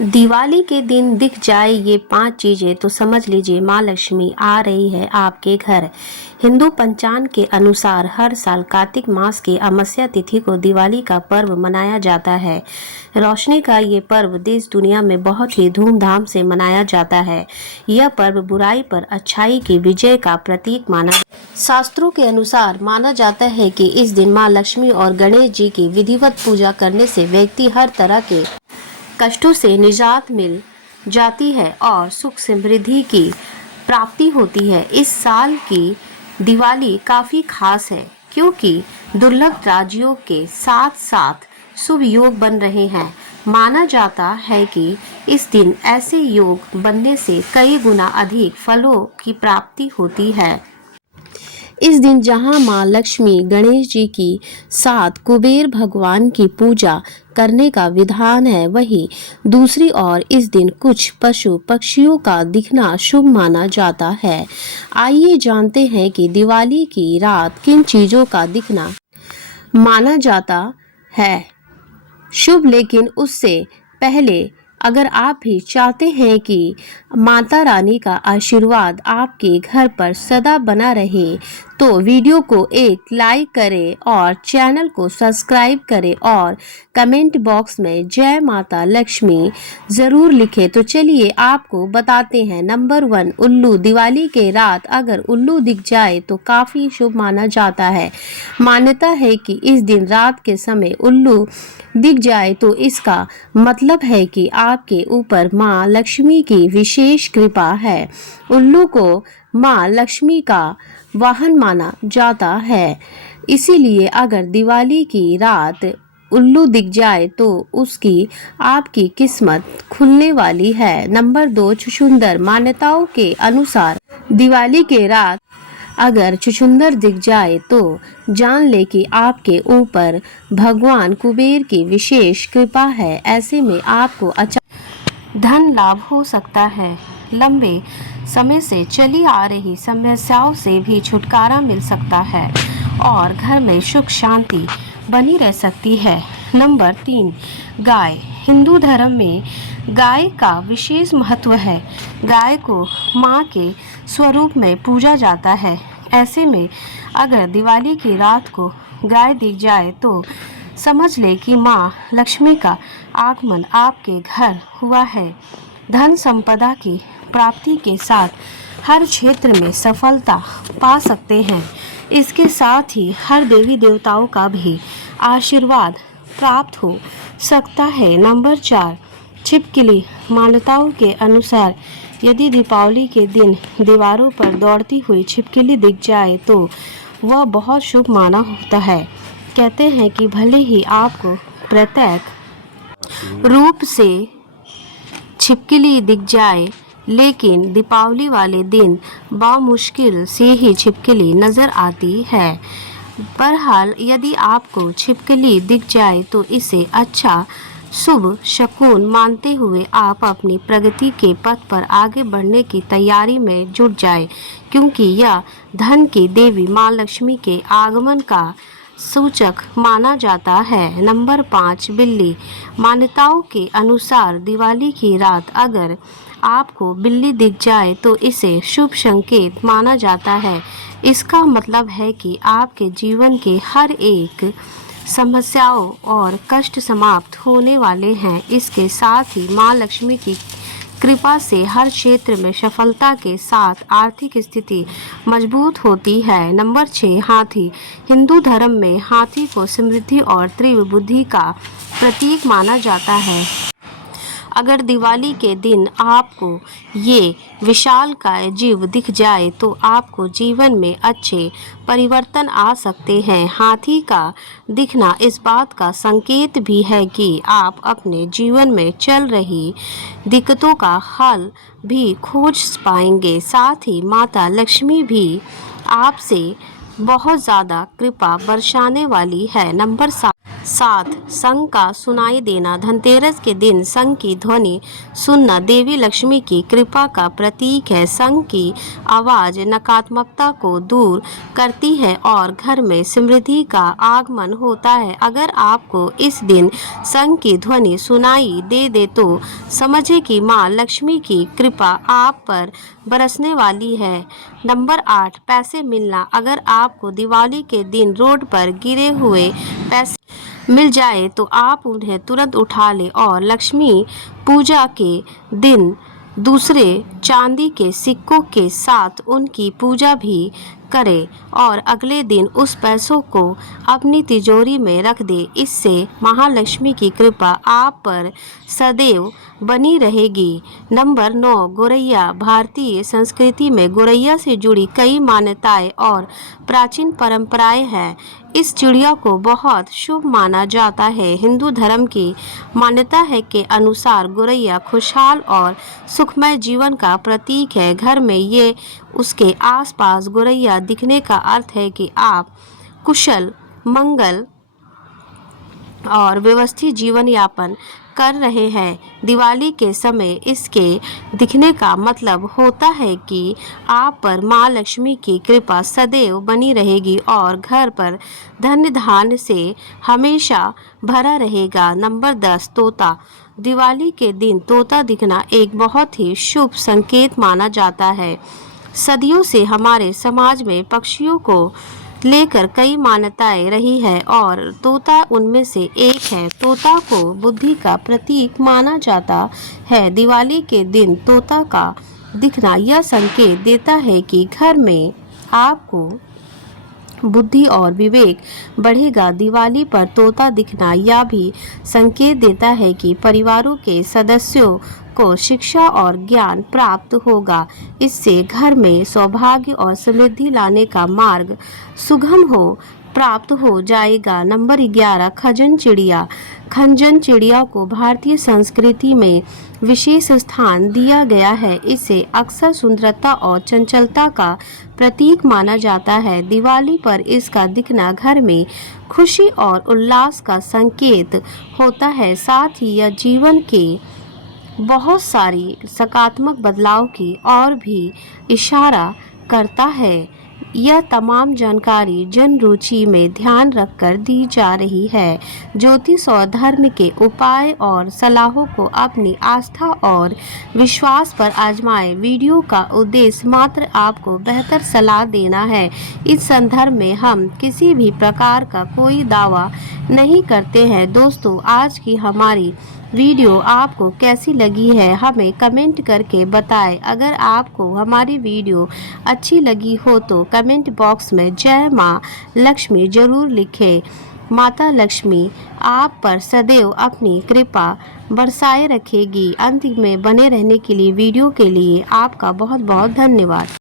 दिवाली के दिन दिख जाए ये 5 चीजें तो समझ लीजिए माँ लक्ष्मी आ रही है आपके घर। हिंदू पंचांग के अनुसार हर साल कार्तिक मास की अमावस्या तिथि को दिवाली का पर्व मनाया जाता है। रोशनी का ये पर्व देश दुनिया में बहुत ही धूमधाम से मनाया जाता है। यह पर्व बुराई पर अच्छाई की विजय का प्रतीक माना। शास्त्रों के अनुसार माना जाता है कि इस दिन माँ लक्ष्मी और गणेश जी की विधिवत पूजा करने से व्यक्ति हर तरह के कष्टों से निजात मिल जाती है और सुख समृद्धि की प्राप्ति होती है। इस साल की दिवाली काफ़ी खास है क्योंकि दुर्लभ राजयोग के साथ साथ शुभ योग बन रहे हैं। माना जाता है कि इस दिन ऐसे योग बनने से कई गुना अधिक फलों की प्राप्ति होती है। इस दिन जहां मां लक्ष्मी गणेश जी की साथ कुबेर भगवान की पूजा करने का विधान है, वहीं दूसरी ओर इस दिन कुछ पशु पक्षियों का दिखना शुभ माना जाता है। आइए जानते हैं कि दिवाली की रात किन चीजों का दिखना माना जाता है शुभ। लेकिन उससे पहले अगर आप भी चाहते हैं कि माता रानी का आशीर्वाद आपके घर पर सदा बना रहे तो वीडियो को एक लाइक करें और चैनल को सब्सक्राइब करें और कमेंट बॉक्स में जय माता लक्ष्मी ज़रूर लिखें। तो चलिए आपको बताते हैं। नंबर 1, उल्लू। दिवाली के रात अगर उल्लू दिख जाए तो काफ़ी शुभ माना जाता है। मान्यता है कि इस दिन रात के समय उल्लू दिख जाए तो इसका मतलब है कि आपके ऊपर माँ लक्ष्मी की विशेष कृपा है। उल्लू को माँ लक्ष्मी का वाहन माना जाता है, इसीलिए अगर दिवाली की रात उल्लू दिख जाए तो उसकी आपकी किस्मत खुलने वाली है। नंबर 2, छुछुंदर। मान्यताओं के अनुसार दिवाली के रात अगर छुछुंदर दिख जाए तो जान ले कि आपके ऊपर भगवान कुबेर की विशेष कृपा है। ऐसे में आपको अचानक धन लाभ हो सकता है। लंबे समय से चली आ रही समस्याओं से भी छुटकारा मिल सकता है और घर में सुख शांति बनी रह सकती है। नंबर 3, गाय। हिंदू धर्म में गाय का विशेष महत्व है। गाय को माँ के स्वरूप में पूजा जाता है। ऐसे में अगर दिवाली की रात को गाय दिख जाए तो समझ ले कि माँ लक्ष्मी का आगमन आपके घर हुआ है। धन संपदा की प्राप्ति के साथ हर क्षेत्र में सफलता पा सकते हैं। इसके साथ ही हर देवी देवताओं का भी आशीर्वाद प्राप्त हो सकता है। नंबर 4, छिपकली। मान्यताओं के अनुसार यदि दीपावली के दिन दीवारों पर दौड़ती हुई छिपकली दिख जाए तो वह बहुत शुभ माना होता है। कहते हैं कि भले ही आपको प्रत्यक्ष रूप से छिपकली दिख जाए लेकिन दीपावली वाले दिन बामुश्किल से ही छिपकली नज़र आती है। बहरहाल यदि आपको छिपकली दिख जाए तो इसे अच्छा शुभ शकुन मानते हुए आप अपनी प्रगति के पथ पर आगे बढ़ने की तैयारी में जुट जाए क्योंकि यह धन की देवी माँ लक्ष्मी के आगमन का सूचक माना जाता है। नंबर 5, बिल्ली। मान्यताओं के अनुसार दिवाली की रात अगर आपको बिल्ली दिख जाए तो इसे शुभ संकेत माना जाता है। इसका मतलब है कि आपके जीवन के हर एक समस्याओं और कष्ट समाप्त होने वाले हैं। इसके साथ ही माँ लक्ष्मी की कृपा से हर क्षेत्र में सफलता के साथ आर्थिक स्थिति मजबूत होती है। नंबर 6, हाथी। हिंदू धर्म में हाथी को समृद्धि और तीव्र बुद्धि का प्रतीक माना जाता है। अगर दिवाली के दिन आपको ये विशालकाय जीव दिख जाए तो आपको जीवन में अच्छे परिवर्तन आ सकते हैं। हाथी का दिखना इस बात का संकेत भी है कि आप अपने जीवन में चल रही दिक्कतों का हल भी खोज पाएंगे। साथ ही माता लक्ष्मी भी आपसे बहुत ज़्यादा कृपा बरसाने वाली है। नंबर 7 शंख का सुनाई देना। धनतेरस के दिन शंख की ध्वनि सुनना देवी लक्ष्मी की कृपा का प्रतीक है। शंख की आवाज़ नकारात्मकता को दूर करती है और घर में समृद्धि का आगमन होता है। अगर आपको इस दिन शंख की ध्वनि सुनाई दे तो समझे कि माँ लक्ष्मी की कृपा आप पर बरसने वाली है। नंबर 8 पैसे मिलना। अगर आपको दिवाली के दिन रोड पर गिरे हुए पैसे मिल जाए तो आप उन्हें तुरंत उठा लें और लक्ष्मी पूजा के दिन दूसरे चांदी के सिक्कों के साथ उनकी पूजा भी करें और अगले दिन उस पैसों को अपनी तिजोरी में रख दें। इससे महालक्ष्मी की कृपा आप पर सदैव बनी रहेगी। नंबर 9 गोरैया। भारतीय संस्कृति में गोरैया से जुड़ी कई मान्यताएं और प्राचीन परंपराएं हैं। इस चिड़िया को बहुत शुभ माना जाता है। हिंदू धर्म की मान्यता है के अनुसार गोरैया खुशहाल और सुखमय जीवन का प्रतीक है। घर में ये उसके आसपास गोरैया दिखने का अर्थ है कि आप कुशल मंगल और व्यवस्थित जीवन यापन कर रहे हैं। दिवाली के समय इसके दिखने का मतलब होता है कि आप पर माँ लक्ष्मी की कृपा सदैव बनी रहेगी और घर पर धन धान्य से हमेशा भरा रहेगा। नंबर 10 तोता। दिवाली के दिन तोता दिखना एक बहुत ही शुभ संकेत माना जाता है। सदियों से हमारे समाज में पक्षियों को लेकर कई मान्यताएं रही है और तोता उनमें से एक है। तोता को बुद्धि का प्रतीक माना जाता है। दिवाली के दिन तोता का दिखना यह संकेत देता है कि घर में आपको बुद्धि और विवेक बढ़ेगा। दिवाली पर तोता दिखना यह भी संकेत देता है कि परिवारों के सदस्यों को शिक्षा और ज्ञान प्राप्त होगा। इससे घर में सौभाग्य और समृद्धि लाने का मार्ग सुगम प्राप्त हो जाएगा। नंबर 11 खजन चिड़िया। खंजन चिड़िया को भारतीय संस्कृति में विशेष स्थान दिया गया है। इसे अक्सर सुंदरता और चंचलता का प्रतीक माना जाता है। दिवाली पर इसका दिखना घर में खुशी और उल्लास का संकेत होता है। साथ ही यह जीवन के बहुत सारी सकारात्मक बदलाव की ओर भी इशारा करता है। यह तमाम जानकारी जन रुचि में ध्यान रखकर दी जा रही है। ज्योतिष और धर्म के उपाय और सलाहों को अपनी आस्था और विश्वास पर आजमाएं। वीडियो का उद्देश्य मात्र आपको बेहतर सलाह देना है। इस संदर्भ में हम किसी भी प्रकार का कोई दावा नहीं करते हैं। दोस्तों, आज की हमारी वीडियो आपको कैसी लगी है हमें कमेंट करके बताएं। अगर आपको हमारी वीडियो अच्छी लगी हो तो कमेंट बॉक्स में जय माँ लक्ष्मी जरूर लिखें। माता लक्ष्मी आप पर सदैव अपनी कृपा बरसाए रखेगी। अंत में बने रहने के लिए वीडियो के लिए आपका बहुत बहुत धन्यवाद।